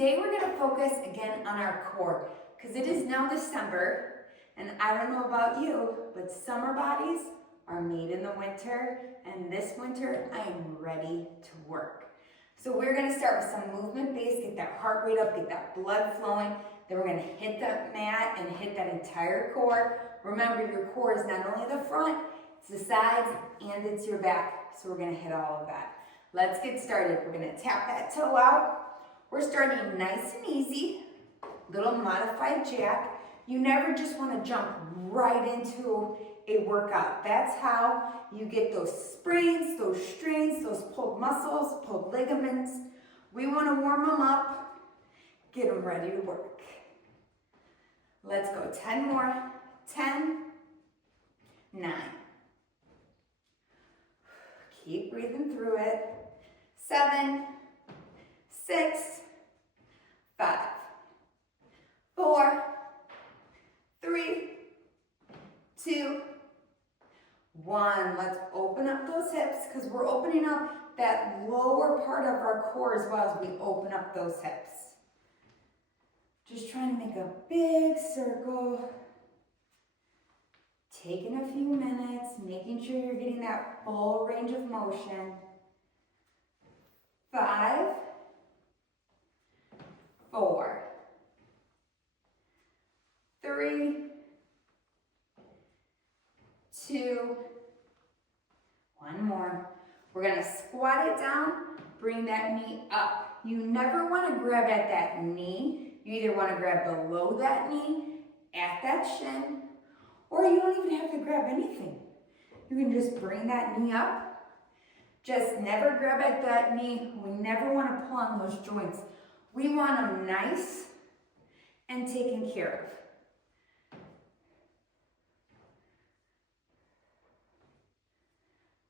today we're going to focus again on our core because it is now December, and I don't know about you, but summer bodies are made in the winter, and this winter I am ready to work. So we're going to start with some movement base, get that heart rate up, get that blood flowing. Then we're going to hit that mat and hit that entire core. Remember, your core is not only the front, it's the sides and it's your back. So we're going to hit all of that. Let's get started. We're going to tap that toe out. We're starting nice and easy, little modified jack. You never just want to jump right into a workout. That's how you get those sprains, those strains, those pulled muscles, pulled ligaments. We want to warm them up, get them ready to work. Let's go 10 more. 10, 9. Keep breathing through it. 7, 6, 5, 4, 3, 2, 1. Let's open up those hips because we're opening up that lower part of our core as well as we open up those hips. Just trying to make a big circle. Taking a few minutes, making sure you're getting that full range of motion. 5, 4, 3, 2, 1 more. We're going to squat it down, bring that knee up. You never want to grab at that knee. You either want to grab below that knee, at that shin, or you don't even have to grab anything. You can just bring that knee up. Just never grab at that knee. We never want to pull on those joints. We want them nice and taken care of.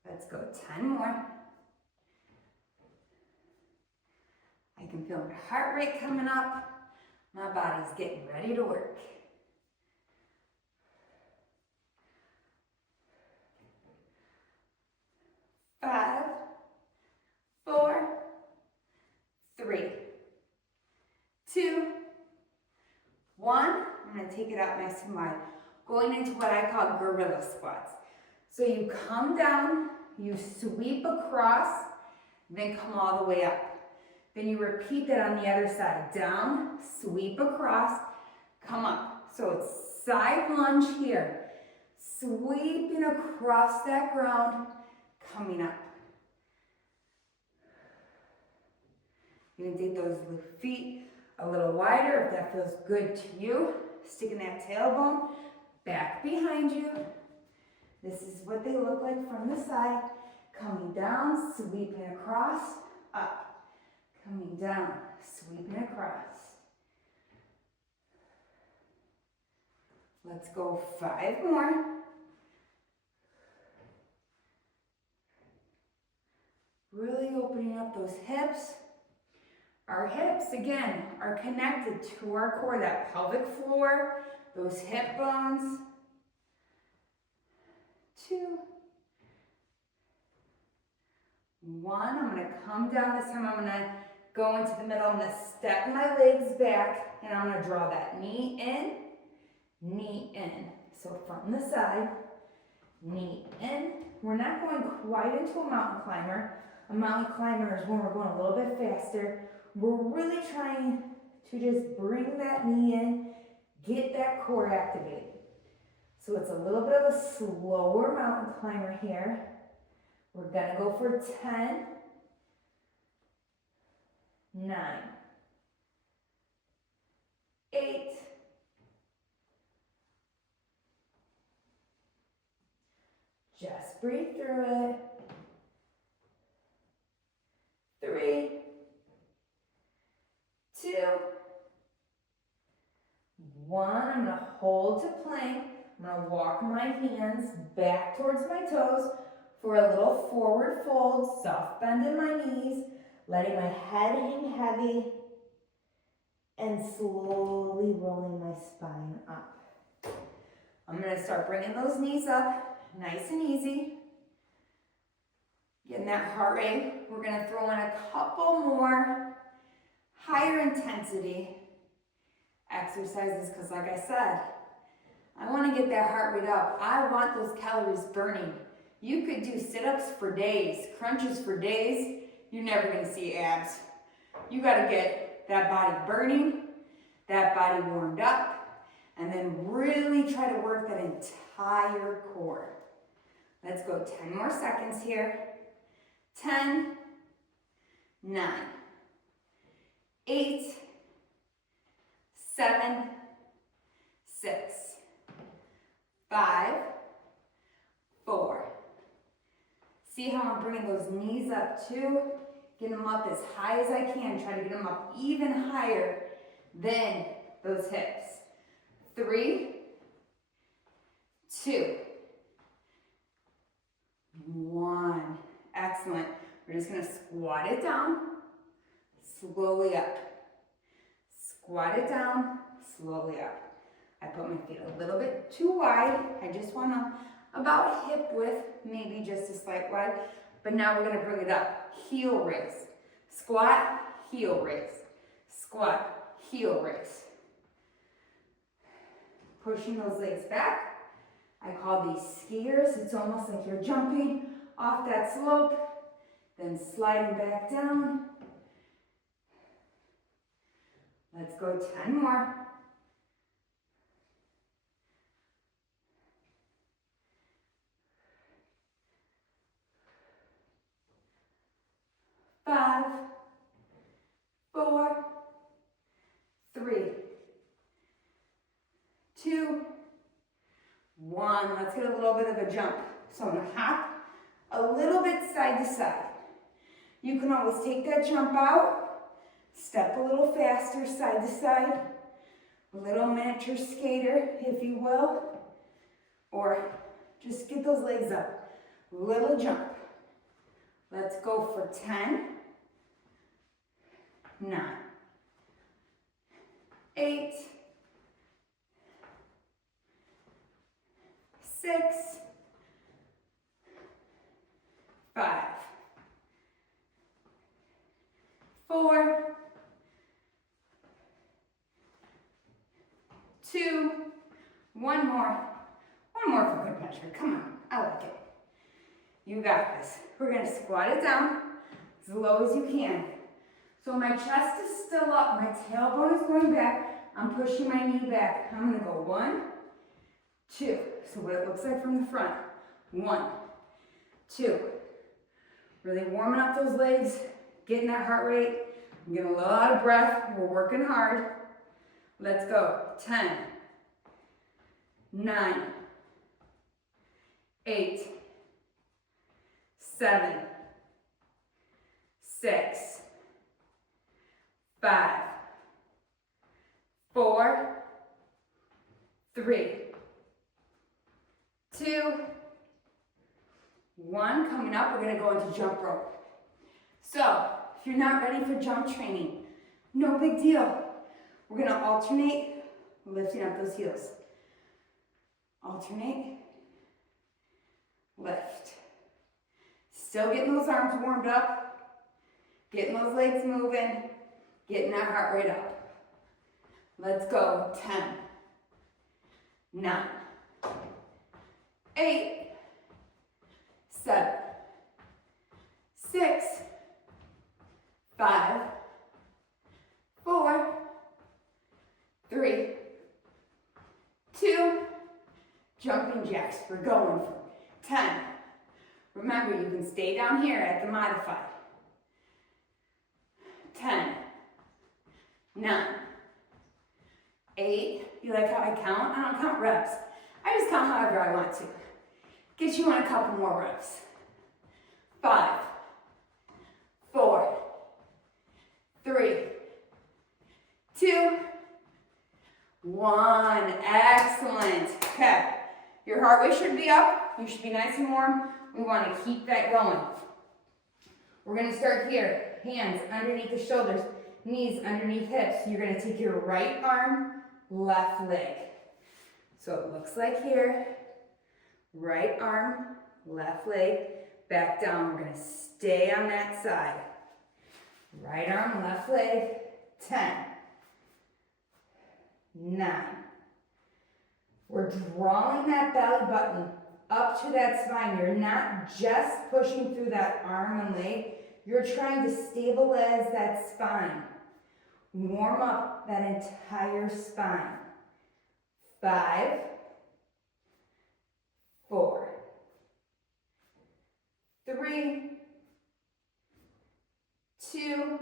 Let's go 10 more. I can feel my heart rate coming up. My body's getting ready to work. 5, 4, 3, 2, 1. I'm going to take it out nice and wide. Going into what I call gorilla squats. So you come down, you sweep across, then come all the way up. Then you repeat that on the other side. Down, sweep across, come up. So it's side lunge here. Sweeping across that ground, coming up. You can take those feet a little wider if that feels good to you. Sticking that tailbone back behind you. This is what they look like from the side. Coming down, sweeping across, up. Coming down, sweeping across. Let's go 5 more. Really opening up those hips. Our hips, again, are connected to our core, that pelvic floor, those hip bones. 2, 1. I'm going to come down this time. I'm going to go into the middle. I'm going to step my legs back, and I'm going to draw that knee in, knee in. So from the side, knee in. We're not going quite into a mountain climber. A mountain climber is when we're going a little bit faster. We're really trying to just bring that knee in, get that core activated. So it's a little bit of a slower mountain climber here. We're going to go for 10, 9, 8, just breathe through it. 3, 2, 1. I'm going to hold to plank. I'm going to walk my hands back towards my toes for a little forward fold, soft bend in my knees, letting my head hang heavy, and slowly rolling my spine up. I'm going to start bringing those knees up, nice and easy. Getting that heart rate. We're going to throw in a couple more higher intensity exercises, because like I said, I want to get that heart rate up. I want those calories burning. You could do sit-ups for days, crunches for days. You're never going to see abs. You got to get that body burning, that body warmed up, and then really try to work that entire core. Let's go 10 more seconds here. 10, 9, 8, 7, 6, 5, 4. See how I'm bringing those knees up too? Get them up as high as I can. Try to get them up even higher than those hips. 3, 2, 1. Excellent. We're just going to squat it down, slowly up. Squat it down, slowly up. I put my feet a little bit too wide. I just want them about hip width, maybe just a slight wide. But now we're going to bring it up. Heel raise. Squat, heel raise. Squat, heel raise. Pushing those legs back. I call these skiers. It's almost like you're jumping off that slope, then sliding back down. Let's go 10 more. 5, 4, 3, 2, 1. Let's get a little bit of a jump. So I'm going to hop a little bit side to side. You can always take that jump out, step a little faster side to side, a little miniature skater, if you will, or just get those legs up. Little jump. Let's go for 10, 9, 8, 6, 5, 4, 2, one more for good measure. Come on, I like it. You got this. We're going to squat it down as low as you can. So my chest is still up, my tailbone is going back. I'm pushing my knee back. I'm going to go 1, 2. So what it looks like from the front. 1, 2. Really warming up those legs, getting that heart rate. I'm getting a lot of breath. We're working hard. Let's go. 10, 9, 8, 7, 6, 5, 4, 3, 2, 1. Coming up, we're going to go into jump rope. So, if you're not ready for jump training, no big deal. We're going to alternate lifting up those heels. Alternate, lift. Still getting those arms warmed up, getting those legs moving, getting that heart rate up. Let's go. 10, 9, 8, 7, 6, 5, 4, 3, 2, jumping jacks. We're going for 10. Remember, you can stay down here at the modified. 10, 9, 8. You like how I count? I don't count reps. I just count however I want to. Get you on a couple more reps. 5, 4, 3, 2, 1. Excellent. Okay. Your heart rate should be up. You should be nice and warm. We want to keep that going. We're going to start here. Hands underneath the shoulders, knees underneath hips. You're going to take your right arm, left leg. So it looks like here. Right arm, left leg, back down. We're going to stay on that side. Right arm, left leg, 10, 9. We're drawing that belly button up to that spine. You're not just pushing through that arm and leg. You're trying to stabilize that spine. Warm up that entire spine. 5, 4, 3, 2,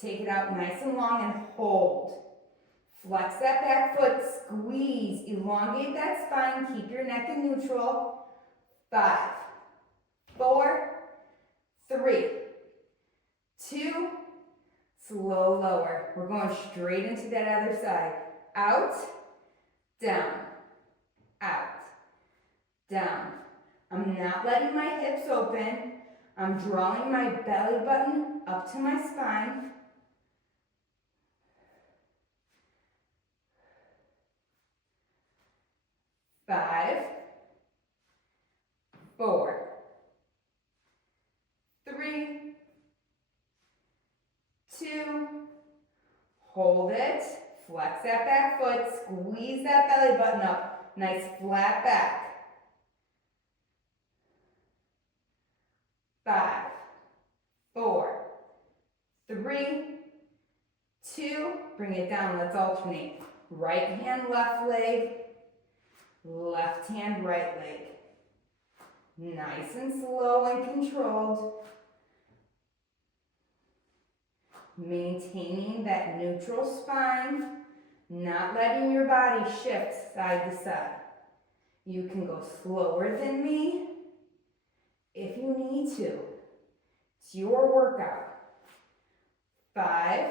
take it out nice and long and hold. Flex that back foot, squeeze, elongate that spine, keep your neck in neutral. 5, 4, 3, 2, slow lower. We're going straight into that other side. Out, down, out, down. I'm not letting my hips open. I'm drawing my belly button up to my spine. 5, 4, 3, 2, hold it, flex that back foot, squeeze that belly button up, nice flat back. 5, 4, 3, 2, bring it down, let's alternate. Right hand, left leg, left hand, right leg. Nice and slow and controlled. Maintaining that neutral spine, not letting your body shift side to side. You can go slower than me if you need to. It's your workout. 5,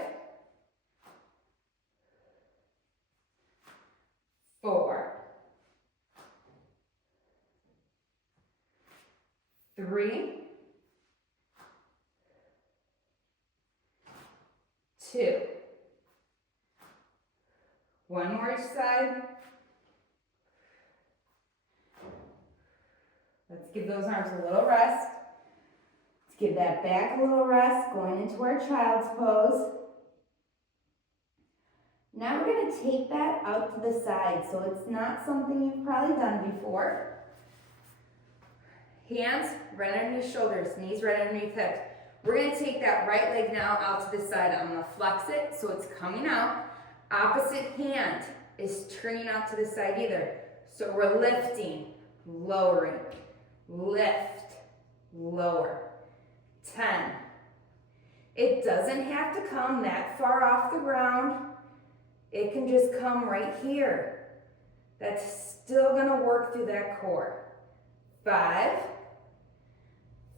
4, 3, 2. One more each side. Let's give those arms a little rest. Let's give that back a little rest, going into our child's pose. Now we're going to take that out to the side, so it's not something you've probably done before. Hands right underneath shoulders, knees right underneath hips. We're going to take that right leg now out to the side. I'm going to flex it so it's coming out. Opposite hand is turning out to the side either. So we're lifting, lowering, lift, lower. 10. It doesn't have to come that far off the ground. It can just come right here. That's still going to work through that core. 5,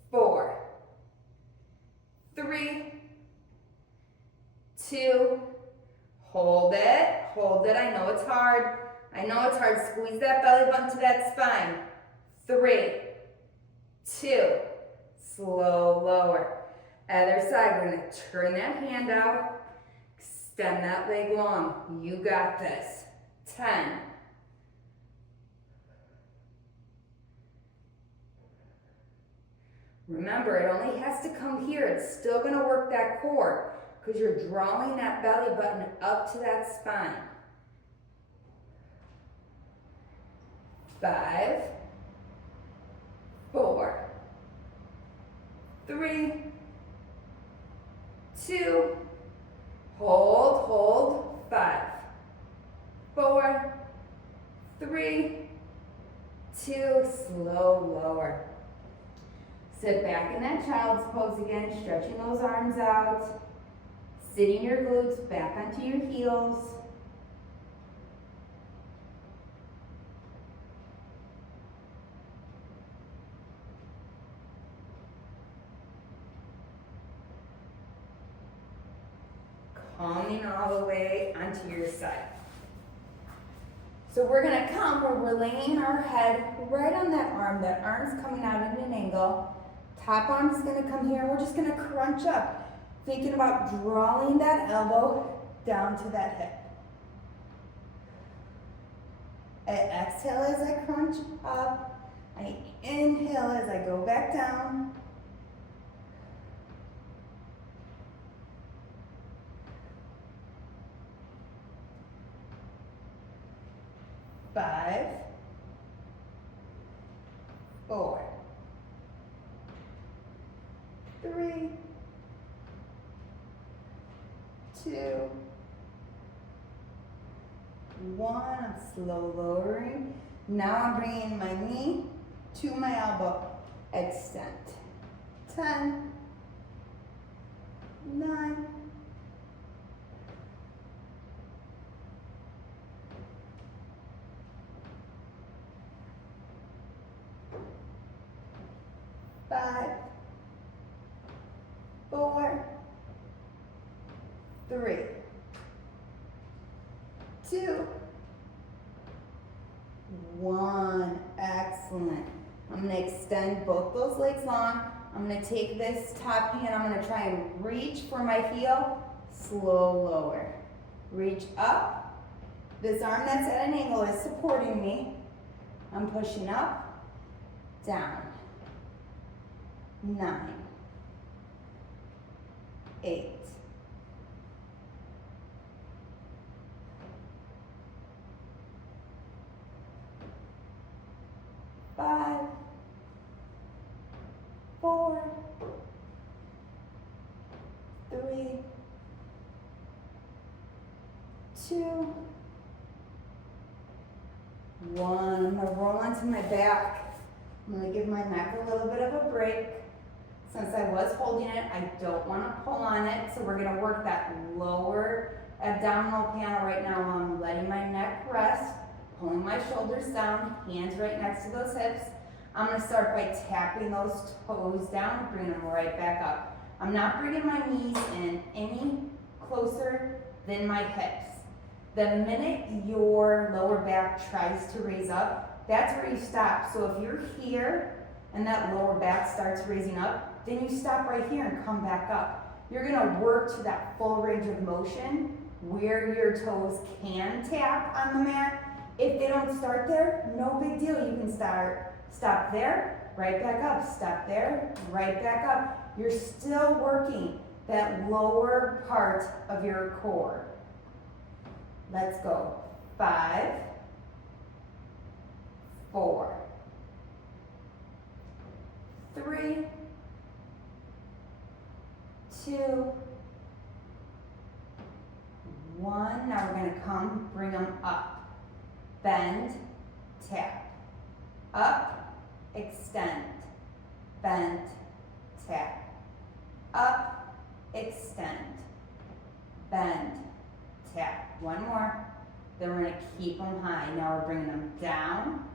4, 3, 2, hold it, I know it's hard, squeeze that belly button to that spine. 3, 2, slow lower. Other side, we're gonna turn that hand out, extend that leg long, you got this. 10, remember, it only has to come here. It's still going to work that core because you're drawing that belly button up to that spine. 5, 4, 3, 2, hold, 5, 4, 3, 2, slow lower. Sit back in that child's pose again, stretching those arms out, sitting your glutes back onto your heels. Coming all the way onto your side. So we're going to come where we're laying our head right on that arm's coming out at an angle. Top arm's going to come here, and we're just going to crunch up, thinking about drawing that elbow down to that hip. I exhale as I crunch up. I inhale as I go back down. 5, 4, 3, 2, 1. I'm slow lowering. Now I'm bringing my knee to my elbow. Extend. 10, 9, 5, 4, 3, 2, 1. Excellent. I'm going to extend both those legs long. I'm going to take this top hand, I'm going to try and reach for my heel, slow lower. Reach up. This arm that's at an angle is supporting me. I'm pushing up, down. 9, 8, 5, 4, 3, 2, 1. I'm going to roll onto my back. I'm going to give my neck a little bit of a break. Since I was holding it, I don't want to pull on it, so we're going to work that lower abdominal panel right now while I'm letting my neck rest, pulling my shoulders down, hands right next to those hips. I'm going to start by tapping those toes down, bringing them right back up. I'm not bringing my knees in any closer than my hips. The minute your lower back tries to raise up, that's where you stop. So if you're here and that lower back starts raising up, then you stop right here and come back up. You're gonna work to that full range of motion where your toes can tap on the mat. If they don't start there, no big deal. You can stop there, right back up, stop there, right back up. You're still working that lower part of your core. Let's go. 5, 4, 3, 2, 1. Now we're going to come, bring them up. Bend, tap. Up, extend. Bend, tap. Up, extend. Bend, tap. One more. Then we're going to keep them high. Now we're bringing them down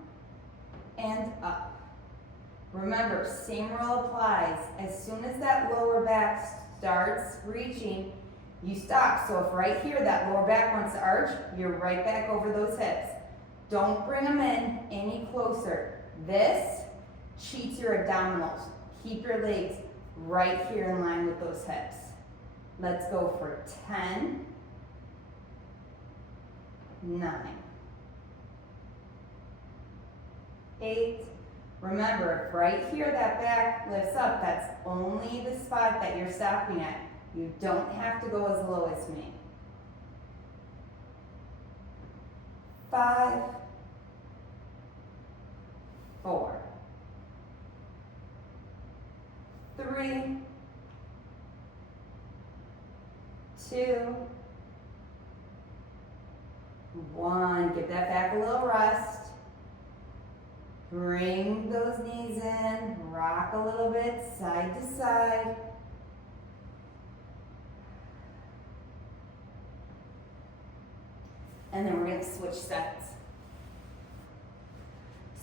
and up. Remember, same rule applies. As soon as that lower back starts reaching, you stop. So if right here that lower back wants to arch, you're right back over those hips. Don't bring them in any closer. This cheats your abdominals. Keep your legs right here in line with those hips. Let's go for 10, 9, 8. Remember, if right here that back lifts up, that's only the spot that you're stopping at. You don't have to go as low as me. 5, 4, 3, 2, 1. Give that back a little rest. Bring those knees in, rock a little bit, side to side. And then we're going to switch sets.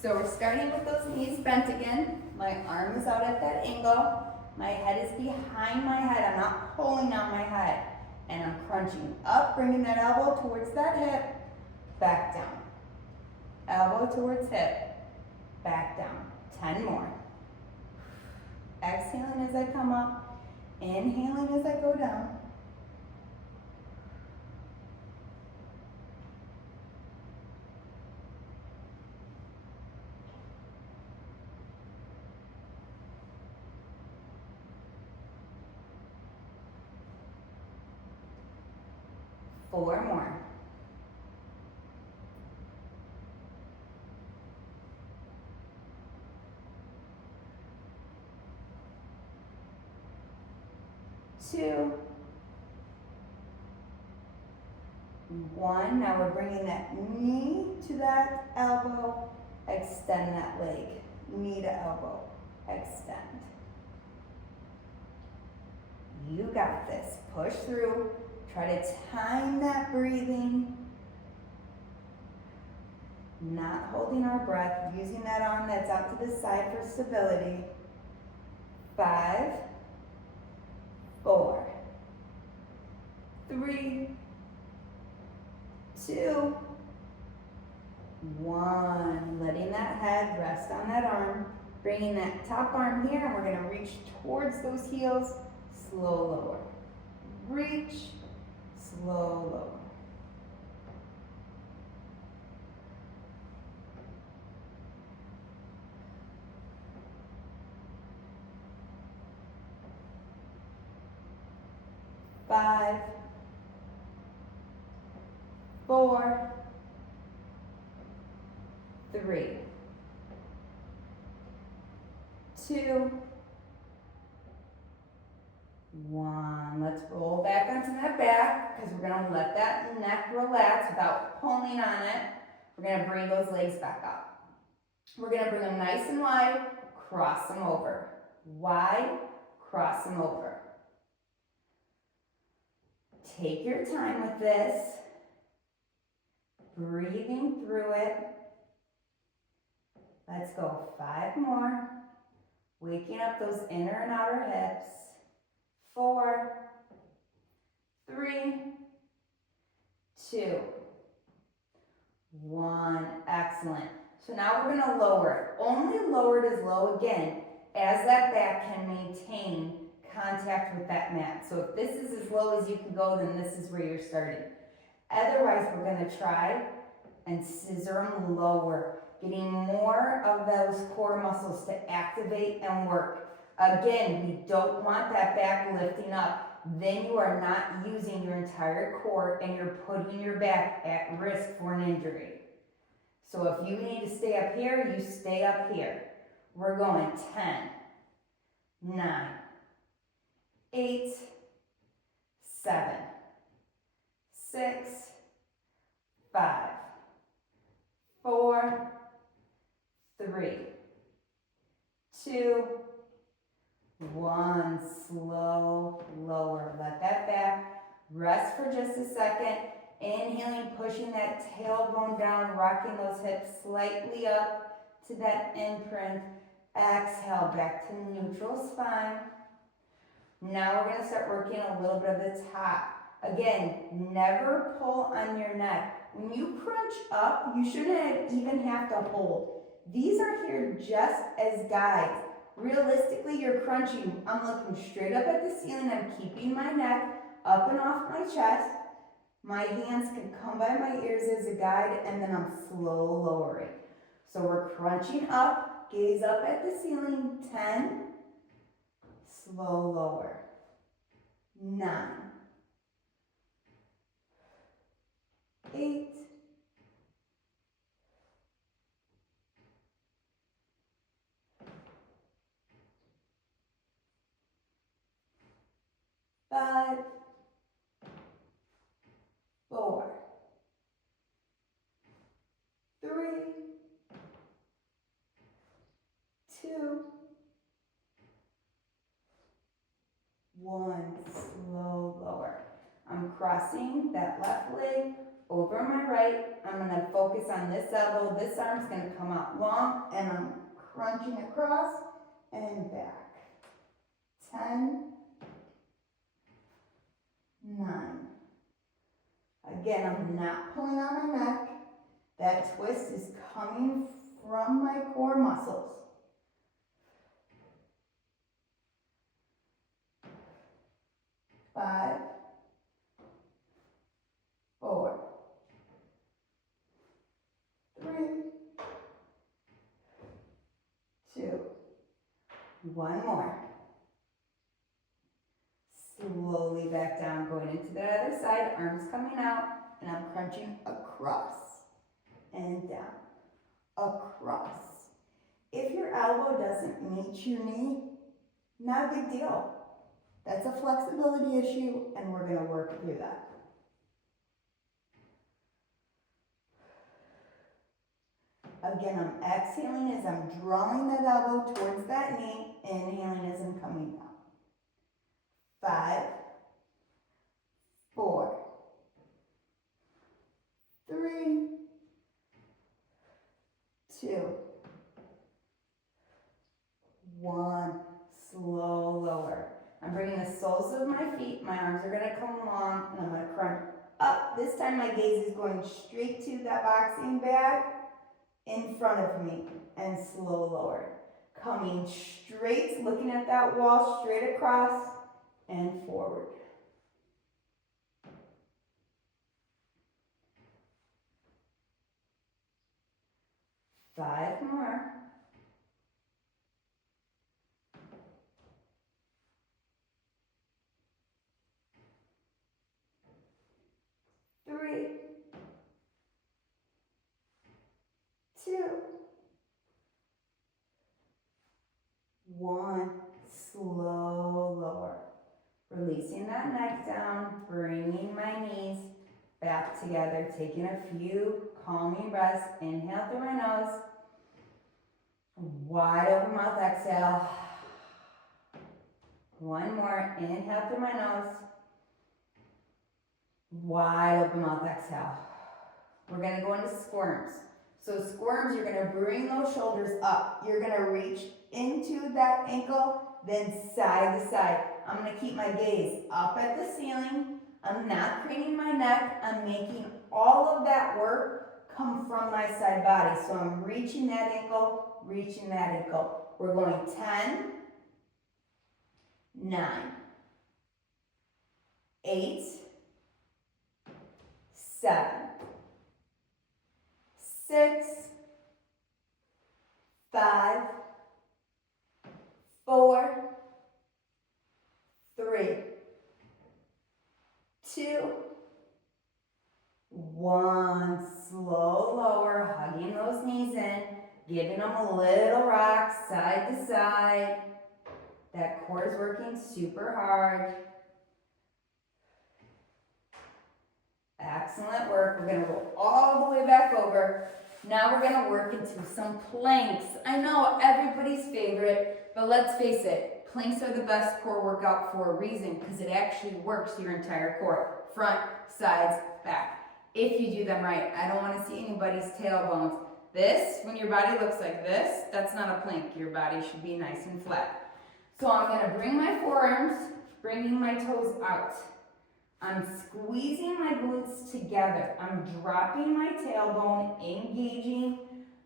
So we're starting with those knees bent again. My arm is out at that angle. My head is behind my head. I'm not pulling on my head. And I'm crunching up, bringing that elbow towards that hip, back down. Elbow towards hip. Back down. 10 more. Exhaling as I come up. Inhaling as I go down. Four more. 2, 1. Now we're bringing that knee to that elbow, extend that leg, knee to elbow, extend. You got this. Push through. Try to time that breathing. Not holding our breath, using that arm that's out to the side for stability. 5, 4, 3, 2, 1. Letting that head rest on that arm. Bringing that top arm here, and we're going to reach towards those heels. Slow lower. Reach, slow lower. Five, 4, 3, 2, 1. Let's roll back onto that back because we're going to let that neck relax without pulling on it. We're going to bring those legs back up. We're going to bring them nice and wide, cross them over. Wide, cross them over. Take your time with this. Breathing through it. Let's go 5 more. Waking up those inner and outer hips. 4, 3, 2, 1. Excellent. So now we're going to lower it. Only lower it as low again as that back can maintain contact with that mat. So if this is as low as you can go, then this is where you're starting. Otherwise, we're going to try and scissor them lower, getting more of those core muscles to activate and work. Again, we don't want that back lifting up. Then you are not using your entire core and you're putting your back at risk for an injury. So if you need to stay up here, you stay up here. We're going 10, 9, 8, 7, 6, 5, 4, 3, 2, 1. Slow, lower. Let that back rest for just a second. Inhaling, pushing that tailbone down, rocking those hips slightly up to that imprint. Exhale, back to neutral spine. Now we're going to start working a little bit of the top. Again, never pull on your neck. When you crunch up, you shouldn't even have to hold. These are here just as guides. Realistically, you're crunching. I'm looking straight up at the ceiling. I'm keeping my neck up and off my chest. My hands can come by my ears as a guide, and then I'm slow lowering. So we're crunching up, gaze up at the ceiling. 10, slow lower. 9, 8, 5, 4, 3, 2, 1. Slow lower. I'm crossing that left leg over my right. I'm going to focus on this elbow. This arm's going to come out long, and I'm crunching across and back. 10, 9. Again, I'm not pulling on my neck. That twist is coming from my core muscles. 5, 4, 3, 2, 1 more. Slowly back down, going into the other side, arms coming out, and I'm crunching across and down, across. If your elbow doesn't meet your knee, not a big deal. That's a flexibility issue, and we're gonna work through that. Again, I'm exhaling as I'm drawing that elbow towards that knee, inhaling as I'm coming down. 5, 4, 3, 2, 1. Slow lower. I'm bringing the soles of my feet, my arms are gonna come along, and I'm gonna crunch up. This time my gaze is going straight to that boxing bag in front of me, and slow lower. Coming straight, looking at that wall, straight across and forward. 5 more. 3, 2, 1. Slow lower. Releasing that neck down, bringing my knees back together, taking a few calming breaths. Inhale through my nose. Wide open mouth, exhale. One more. Inhale through my nose. Wide open mouth, exhale. We're going to go into squirms. So squirms, you're going to bring those shoulders up. You're going to reach into that ankle, then side to side. I'm going to keep my gaze up at the ceiling. I'm not craning my neck. I'm making all of that work come from my side body. So I'm reaching that ankle, reaching that ankle. We're going 10, 9, 8, 7, 6, 5, 4, 3, 2, 1. Slow lower, hugging those knees in, giving them a little rock side to side. That core is working super hard. Excellent work. We're going to roll all the way back over. Now we're going to work into some planks. I know everybody's favorite, but let's face it, planks are the best core workout for a reason because it actually works your entire core. Front, sides, back. If you do them right. I don't want to see anybody's tailbones. This, when your body looks like this, that's not a plank. Your body should be nice and flat. So I'm going to bring my forearms, bringing my toes out. I'm squeezing my glutes together. I'm dropping my tailbone, engaging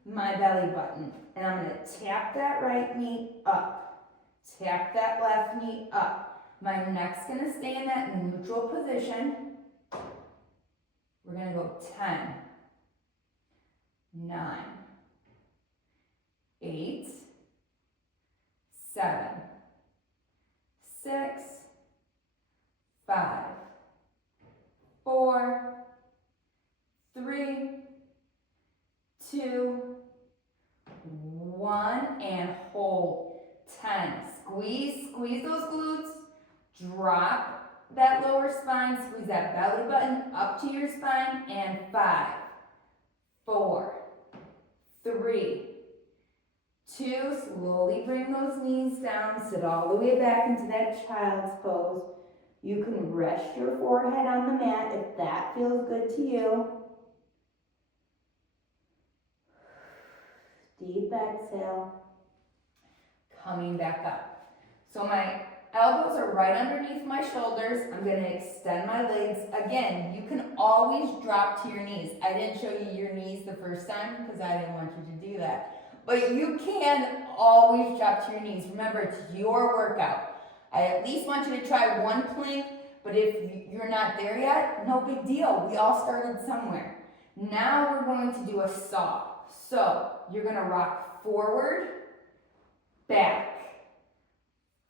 my belly button. And I'm going to tap that right knee up. Tap that left knee up. My neck's going to stay in that neutral position. We're going to go 10, 9, 8, 7, 6, 5, 4, 3, 2, 1, and hold. 10. Squeeze those glutes. Drop that lower spine. Squeeze that belly button up to your spine. And 5, 4, 3, 2. Slowly bring those knees down. Sit all the way back into that child's pose. You can rest your forehead on the mat if that feels good to you. Deep exhale. Coming back up. So my elbows are right underneath my shoulders. I'm going to extend my legs. Again, you can always drop to your knees. I didn't show you your knees the first time because I didn't want you to do that. But you can always drop to your knees. Remember, it's your workout. I at least want you to try one plank, but if you're not there yet, no big deal. We all started somewhere. Now we're going to do a saw. So you're going to rock forward, back,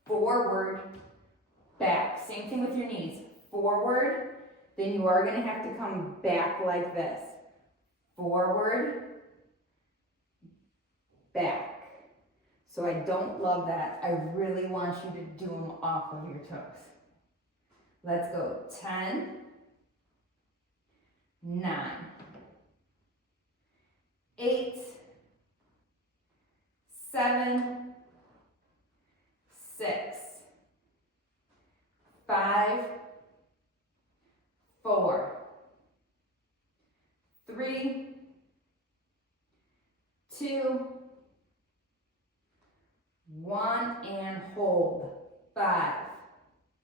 forward, back. Same thing with your knees. Forward, then you are going to have to come back like this. Forward, back. So I don't love that. I really want you to do them off of your toes. Let's go. 10, 9, 8, 7, 6, 5, 4, 3, 2, 1, and hold. 5,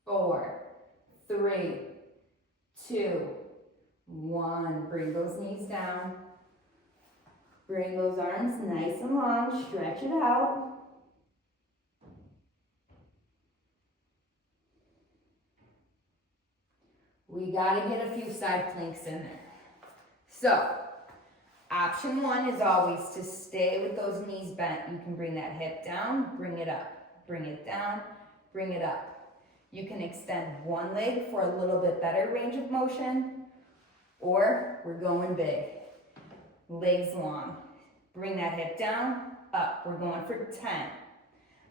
4, 3, 2, 1. Bring those knees down. Bring those arms nice and long. Stretch it out. We gotta get a few side planks in there. So, option 1 is always to stay with those knees bent. You can bring that hip down, bring it up, bring it down, bring it up. You can extend one leg for a little bit better range of motion, or we're going big. Legs long. Bring that hip down, up. We're going for 10.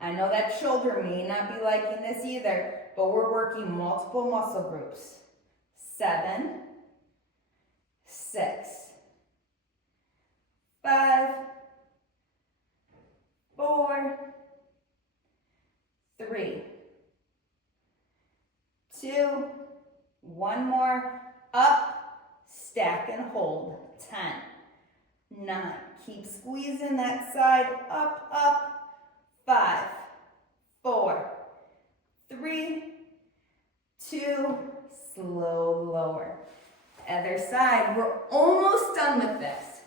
I know that shoulder may not be liking this either, but we're working multiple muscle groups. 7, 6, 5, 4, 3, 2, 1 more, up, stack and hold. 10, 9, keep squeezing that side, up, up. 5, 4, 3, 2, slow lower. Other side, we're almost done with this.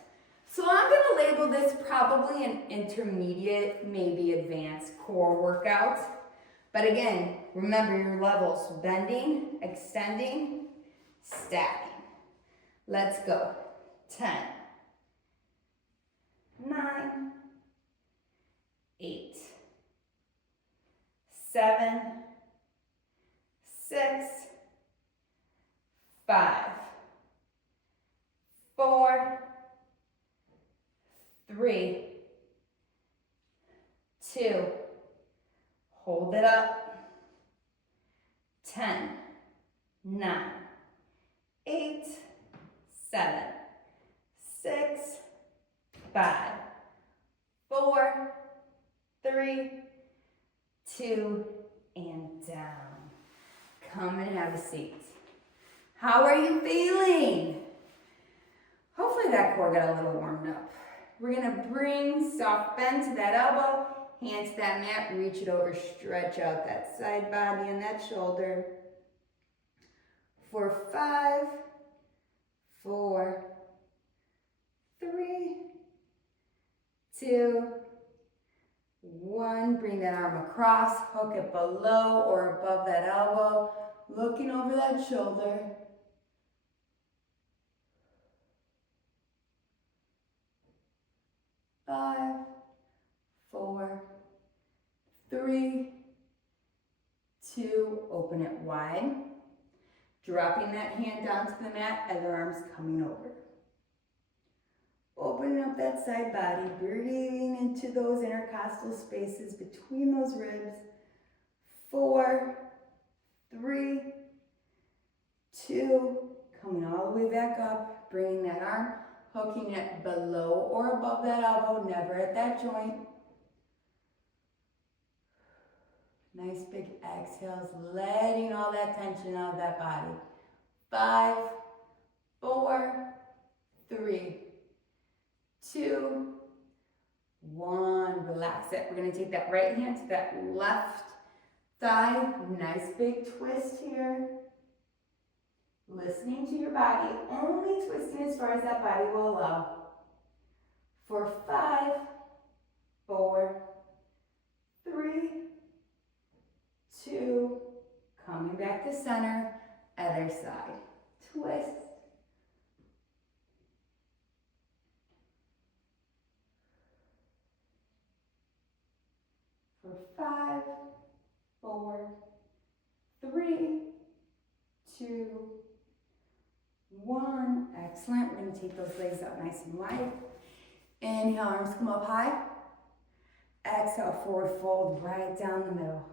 So I'm gonna label this probably an intermediate, maybe advanced core workout. But again, remember your levels: bending, extending, stacking. Let's go. 10, 9, 8, 7, 6, 5, 4, 3, 2, hold it up. 10, 9, 8, 7, 6, 5, 4, 3, 2, and down. Come and have a seat. How are you feeling? Hopefully that core got a little warmed up. We're gonna bring soft bend to that elbow, hand to that mat, reach it over, stretch out that side body and that shoulder. For 5, 4, 3, 2, 1. Bring that arm across, hook it below or above that elbow, looking over that shoulder. 5, 4, 3, 2, open it wide. Dropping that hand down to the mat, other arms coming over. Opening up that side body, breathing into those intercostal spaces between those ribs. 4, 3, 2, coming all the way back up, bringing that arm, hooking it below or above that elbow, never at that joint. Nice big exhales, letting all that tension out of that body. 5, 4, 3, 2, 1. Relax it. We're going to take that right hand to that left thigh. Nice big twist here. Listening to your body, only twisting as far as that body will allow. For 5, 4, 3, 2, coming back to center, other side. Twist. For 5, 4, 3, 2, 1. Excellent. We're going to take those legs up nice and wide. Inhale, arms come up high. Exhale, forward fold right down the middle.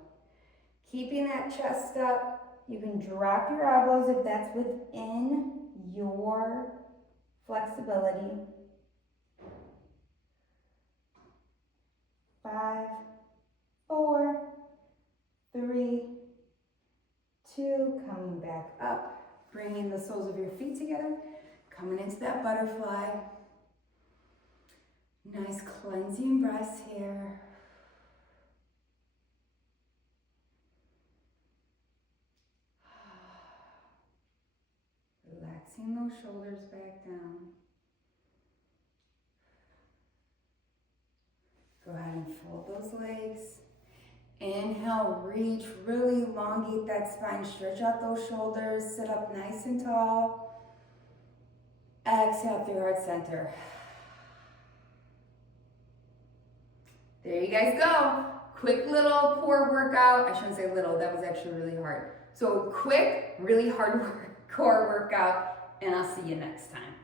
Keeping that chest up. You can drop your elbows if that's within your flexibility. 5, 4, 3, 2, coming back up, bringing the soles of your feet together, coming into that butterfly. Nice cleansing breaths here. Relaxing those shoulders back down. Go ahead and fold those legs. Inhale, reach, really elongate that spine, stretch out those shoulders, sit up nice and tall. Exhale through heart center. There you guys go. Quick little core workout. I shouldn't say little, that was actually really hard. So quick, really hard core workout, and I'll see you next time.